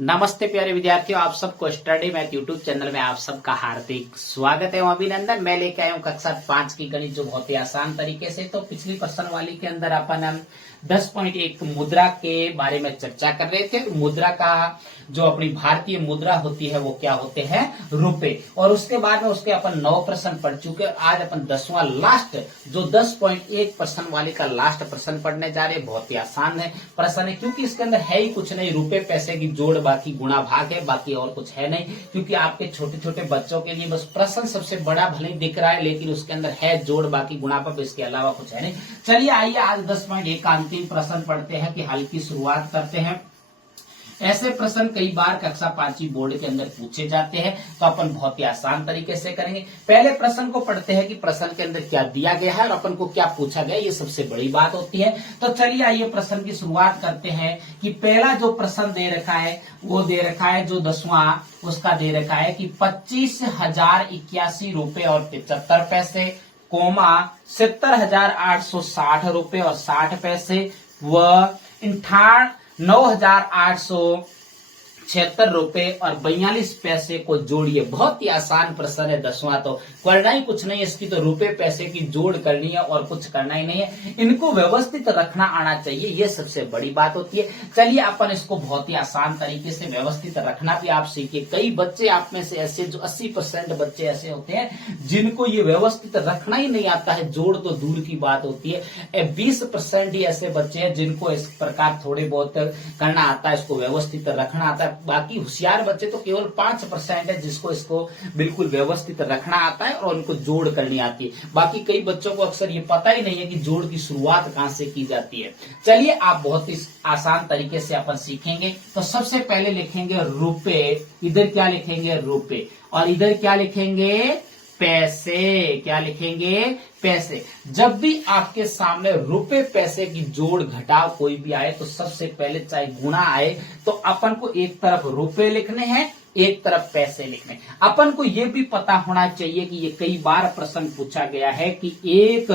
नमस्ते प्यारे विद्यार्थियों, आप सबको स्टडी मैथ यूट्यूब चैनल में आप सबका हार्दिक स्वागत है। अभिनंदन। मैं लेके आया हूँ कक्षा 5 की गणित, जो बहुत ही आसान तरीके से। तो पिछली प्रश्न वाली के अंदर अपन हम 10.1 मुद्रा के बारे में चर्चा कर रहे थे। मुद्रा का जो अपनी भारतीय मुद्रा होती है वो क्या होते हैं? रुपए। और उसके बाद में उसके अपन 9 प्रश्न पढ़ चुके। आज अपन 10वां लास्ट जो 10.1 प्रश्न वाले का लास्ट प्रश्न पढ़ने जा रहे हैं। बहुत ही आसान है प्रश्न है, क्योंकि इसके अंदर है ही कुछ नहीं, रुपए पैसे की जोड़ बाकी गुणा भाग है, बाकी और कुछ है नहीं। क्योंकि आपके छोटे छोटे बच्चों के लिए बस प्रश्न सबसे बड़ा भले ही दिख रहा है, लेकिन उसके अंदर है जोड़ बाकी गुणा पर, इसके अलावा कुछ है नहीं। चलिए आइए आज 10.1 का अंतिम प्रश्न पढ़ते हैं कि हल की शुरुआत करते हैं। ऐसे प्रश्न कई बार कक्षा 5वीं बोर्ड के अंदर पूछे जाते हैं, तो अपन बहुत ही आसान तरीके से करेंगे। पहले प्रश्न को पढ़ते हैं कि प्रश्न के अंदर क्या दिया गया है और अपन को क्या पूछा गया, ये सबसे बड़ी बात होती है। तो चलिए आइए प्रश्न की शुरुआत करते हैं कि पहला जो प्रश्न दे रखा है वो दे रखा है जो 10वां, उसका दे रखा है कि 25,081 रुपए और 75 पैसे, कोमा 70,860 रुपए और 60 पैसे व 9,876 रुपए और 42 पैसे को जोड़िए। बहुत ही आसान प्रश्न है 10वां, तो करना ही कुछ नहीं, इसकी तो रुपए पैसे की जोड़ करनी है और कुछ करना ही नहीं है। इनको व्यवस्थित रखना आना चाहिए, ये सबसे बड़ी बात होती है। चलिए अपन इसको बहुत ही आसान तरीके से व्यवस्थित रखना भी आप सीखिए। कई बच्चे आप में से ऐसे, जो 80% बच्चे ऐसे होते हैं जिनको ये व्यवस्थित रखना ही नहीं आता है, जोड़ तो दूर की बात होती है। 20% ही ऐसे बच्चे हैं जिनको इस प्रकार थोड़े बहुत करना आता है, इसको व्यवस्थित रखना आता है। बाकी होशियार बच्चे तो केवल 5% है जिसको इसको बिल्कुल व्यवस्थित रखना आता है और उनको जोड़ करनी आती है। बाकी कई बच्चों को अक्सर ये पता ही नहीं है कि जोड़ की शुरुआत कहां से की जाती है। चलिए आप बहुत ही आसान तरीके से अपन सीखेंगे। तो सबसे पहले लिखेंगे रुपए, इधर क्या लिखेंगे? रुपए, और इधर क्या लिखेंगे? पैसे। क्या लिखेंगे? पैसे। जब भी आपके सामने रुपए पैसे की जोड़ घटाव कोई भी आए, तो सबसे पहले चाहे गुणा आए, तो अपन को एक तरफ रुपए लिखने हैं, एक तरफ पैसे लिखने। अपन को यह भी पता होना चाहिए कि ये कई बार प्रश्न पूछा गया है कि एक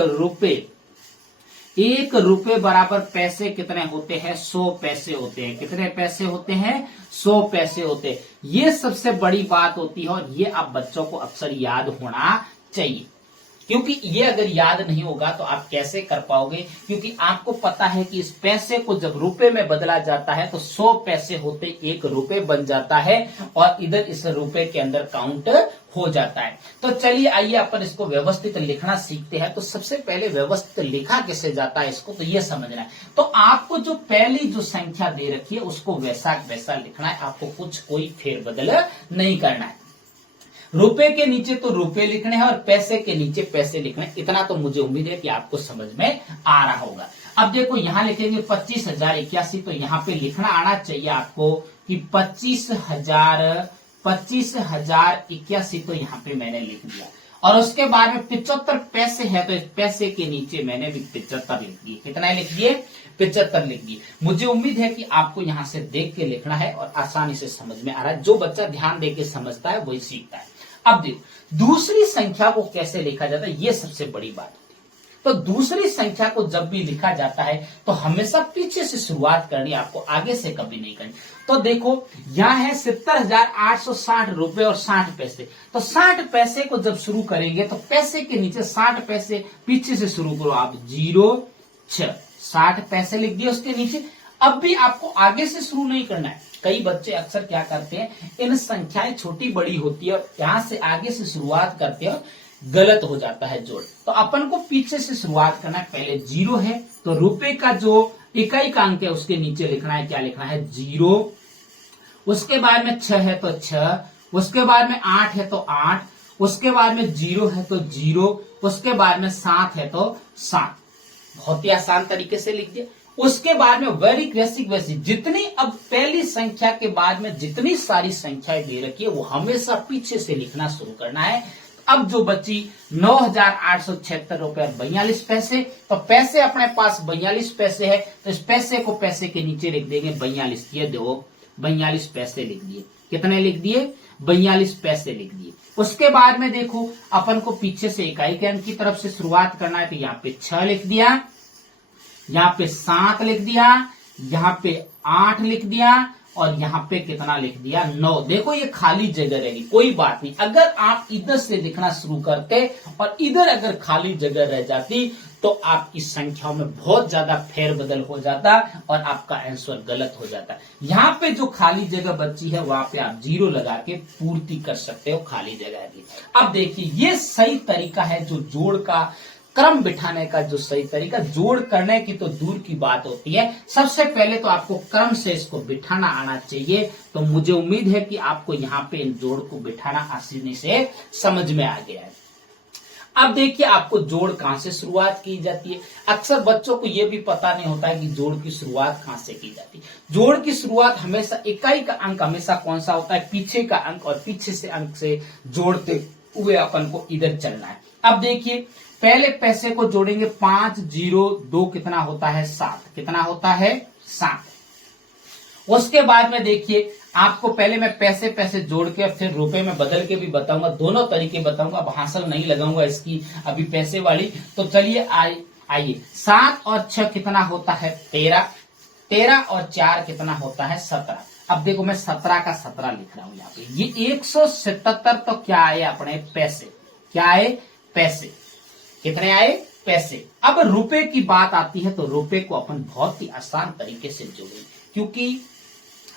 रुपए बराबर पैसे कितने होते हैं? 100 पैसे होते हैं। कितने पैसे होते हैं? 100 पैसे होते हैं। ये सबसे बड़ी बात होती है और ये आप बच्चों को अक्सर याद होना चाहिए, क्योंकि ये अगर याद नहीं होगा तो आप कैसे कर पाओगे? क्योंकि आपको पता है कि इस पैसे को जब रुपए में बदला जाता है तो 100 पैसे होते 1 रुपए बन जाता है और इधर इस रुपए के अंदर काउंट हो जाता है। तो चलिए आइए अपन इसको व्यवस्थित लिखना सीखते हैं। तो सबसे पहले व्यवस्थित लिखा कैसे जाता है इसको तो ये समझना है। तो आपको जो पहली जो संख्या दे रखी है उसको वैसा वैसा लिखना है, आपको कुछ कोई फेरबदल नहीं करना है। रुपए के नीचे तो रुपए लिखने हैं और पैसे के नीचे पैसे लिखने हैं। इतना तो मुझे उम्मीद है कि आपको समझ में आ रहा होगा। अब देखो यहां लिखेंगे 25,081, तो यहां पे लिखना आना चाहिए आपको कि 25,081, तो यहां पे मैंने लिख दिया। और उसके बाद में 75 पैसे है, तो इस पैसे के नीचे मैंने भी 75 लिख दिए। कितना लिख दिए? 75 लिख दिए। मुझे उम्मीद है कि आपको यहां से देख के लिखना है और आसानी से समझ में आ रहा है। जो बच्चा ध्यान दे के समझता है वही सीखता है। अब देखो दूसरी संख्या को कैसे लिखा जाता है, ये सबसे बड़ी बात होती है। तो दूसरी संख्या को जब भी लिखा जाता है तो हमेशा पीछे से शुरुआत करनी, आपको आगे से कभी नहीं करनी। तो देखो यहां है 70,860 रुपए और 60 पैसे। तो 60 पैसे को जब शुरू करेंगे तो पैसे के नीचे 60 पैसे पीछे से शुरू करो आप, 06, 60 पैसे लिख दिए उसके नीचे। अब भी आपको आगे से शुरू नहीं करना है। कई बच्चे अक्सर क्या करते हैं, इन संख्याएं छोटी बड़ी होती है और यहां से आगे से शुरुआत करते हैं, गलत हो जाता है जोड़। तो अपन को पीछे से शुरुआत करना है। पहले 0 है तो रुपए का जो इकाई का अंक है उसके नीचे लिखना है, क्या लिखना है? 0। उसके बाद में 6 है तो 6, उसके बाद में 8 है तो 8, उसके बाद में 0 है तो 0, उसके बाद में 7 है तो 7। बहुत ही आसान तरीके से लिख दिया। उसके बाद में वेरी बेसिक जितनी, अब पहली संख्या के बाद में जितनी सारी संख्याएं दे रखी है वो हमेशा पीछे से लिखना शुरू करना है। अब जो बची 9,876 रुपए और 42 पैसे, तो पैसे अपने पास 42 पैसे है, तो इस पैसे को पैसे के नीचे लिख देंगे 42। ये दो 42 पैसे लिख दिए। कितने लिख दिए? 42 पैसे लिख दिए। उसके बाद में देखो अपन को पीछे से इकाई के अंक की तरफ से शुरुआत करना है, तो यहाँ पे 6 लिख दिया, यहाँ पे 7 लिख दिया, यहाँ पे 8 लिख दिया और यहाँ पे कितना लिख दिया 9। देखो ये खाली जगह रहेगी, कोई बात नहीं। अगर आप इधर से लिखना शुरू करते और इधर अगर खाली जगह रह जाती तो आपकी संख्याओं में बहुत ज्यादा फेरबदल हो जाता और आपका आंसर गलत हो जाता। यहाँ पे जो खाली जगह बची है वहां पे आप 0 लगा के पूर्ति कर सकते हो खाली जगह की। अब देखिए ये सही तरीका है जो जोड़ का क्रम बिठाने का जो सही तरीका। जोड़ करने की तो दूर की बात होती है, सबसे पहले तो आपको क्रम से इसको बिठाना आना चाहिए। तो मुझे उम्मीद है कि आपको यहाँ पे इन जोड़ को बिठाना आसानी से समझ में आ गया है। अब देखिए आपको जोड़ कहां से शुरुआत की जाती है। अक्सर बच्चों को यह भी पता नहीं होता है कि जोड़ की शुरुआत कहां से की जाती है। जोड़ की शुरुआत हमेशा इकाई का अंक हमेशा कौन सा होता है, पीछे का अंक, और पीछे से अंक से जोड़ते हुए अपन को इधर चलना है। अब देखिए पहले पैसे को जोड़ेंगे 5 0 2 कितना होता है 7, कितना होता है 7। उसके बाद में देखिए आपको पहले मैं पैसे पैसे जोड़ के फिर रुपए में बदल के भी बताऊंगा, दोनों तरीके बताऊंगा। अब हासिल नहीं लगाऊंगा इसकी अभी पैसे वाली। तो चलिए आइए 7 और 6 कितना होता है 13, 13 और 4 कितना होता है 17। अब देखो मैं 17 का 17 लिख रहा हूं यहाँ पे। ये 177 तो क्या आए अपने पैसे, क्या आए पैसे, कितने आए पैसे। अब रुपए की बात आती है तो रुपए को अपन बहुत ही आसान तरीके से जोड़ेंगे, क्योंकि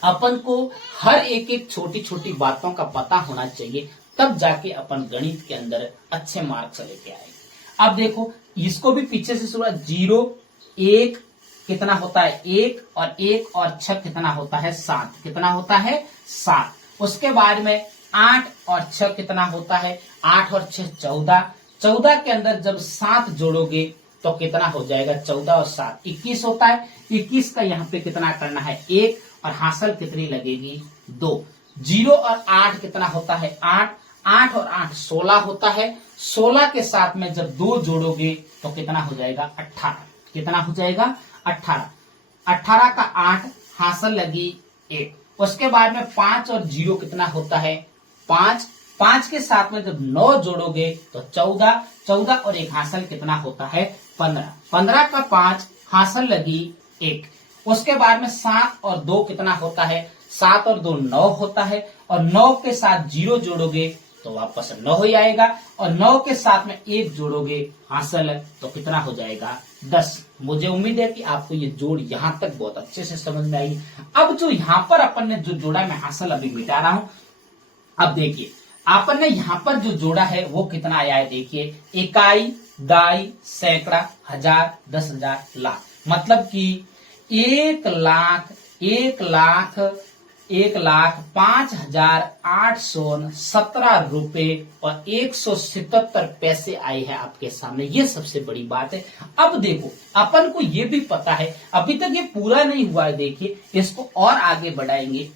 अपन को हर एक एक छोटी छोटी बातों का पता होना चाहिए, तब जाके अपन गणित के अंदर अच्छे मार्क्स लेके आएंगे। अब देखो इसको भी पीछे से शुरुआत 0 1 कितना होता है 1 और 1 और 6 कितना होता है 7, कितना होता है 7। उसके बाद में 8 और 6 कितना होता है 8 और 6 14, 14 के अंदर जब 7 जोड़ोगे तो कितना हो जाएगा 14 और 7 21 होता है। 21 का यहाँ पे कितना करना है 1 और हासिल कितनी लगेगी 2। 0 और 8 कितना होता है 8, 8 और 8 16 होता है। 16 के साथ में जब 2 जोड़ोगे तो कितना हो जाएगा 18, कितना हो जाएगा 18। 18 का 8 हासिल लगी 1। उसके बाद में 5 और 0 कितना होता है 5, 5 के साथ में जब 9 जोड़ोगे तो 14, 14 और 1 हासिल कितना होता है 15, 15 का 5 हासिल लगी 1। उसके बाद में 7 और 2 कितना होता है 7 और 2 9 होता है, और 9 के साथ 0 जोड़ोगे तो वापस 9 ही आएगा, और 9 के साथ में 1 जोड़ोगे हासिल तो कितना हो जाएगा 10। मुझे उम्मीद है कि आपको ये जोड़ यहां तक बहुत अच्छे से समझ में आई। अब जो यहां पर अपन ने जो जोड़ा मैं हासिल अभी मिटा रहा हूं। अब देखिए आपन ने यहाँ पर जो जोड़ा है वो कितना आया है, देखिए इकाई, दाई, सैकड़ा, हजार, 10,000, लाख। मतलब कि 1,05,817 रुपए और 177 पैसे आए हैं आपके सामने। ये सबसे बड़ी बात है। अब देखो अपन को ये भी पता है, अभी तक ये पूरा नहीं हुआ है, देखिए इसको और आगे बढ़ाएंगे।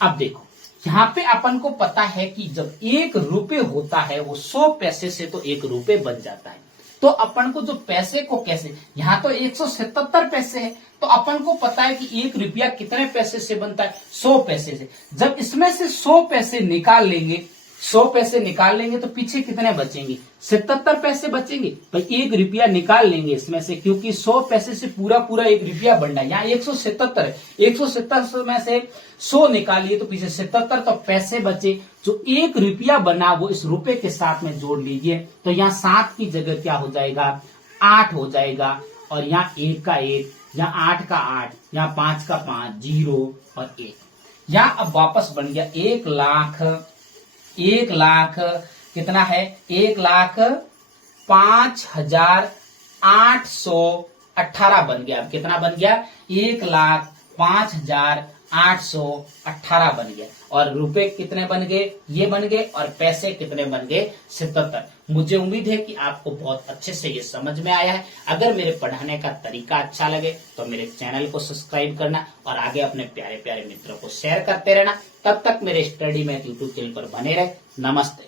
अब देखो यहाँ पे अपन को पता है कि जब 1 रुपए होता है वो 100 पैसे से तो 1 रुपए बन जाता है। तो अपन को जो पैसे को कैसे, यहाँ तो 177 पैसे है, तो अपन को पता है कि 1 रुपया कितने पैसे से बनता है 100 पैसे से। जब इसमें से 100 पैसे निकाल लेंगे, 100 पैसे निकाल लेंगे तो पीछे कितने बचेंगे 77 पैसे बचेंगे। भाई 1 रुपया निकाल लेंगे इसमें से, क्योंकि 100 पैसे से पूरा पूरा 1 रुपया बन रहा है। यहाँ 177 है, 177 में से 100 निकालिए तो पीछे 77 तो पैसे बचे। जो 1 रुपया बना वो इस रुपए के साथ में जोड़ लीजिए, तो यहाँ 7 की जगह क्या हो जाएगा 8 हो जाएगा, और यहाँ 1 का 1, यहाँ 8 का 8, यहाँ 5 का 5, 0 और 1। यहाँ अब वापस बन गया 1,00,000 कितना है 1,05,818 बन गया। अब कितना बन गया 1,05,818 बन गया। और रुपए कितने बन गए, ये बन गए, और पैसे कितने बन गए 77। मुझे उम्मीद है कि आपको बहुत अच्छे से ये समझ में आया है। अगर मेरे पढ़ाने का तरीका अच्छा लगे तो मेरे चैनल को सब्सक्राइब करना और आगे अपने प्यारे प्यारे मित्रों को शेयर करते रहना। तब तक मेरे स्टडी मैथ यूट्यूब चैनल पर बने रहे। नमस्ते।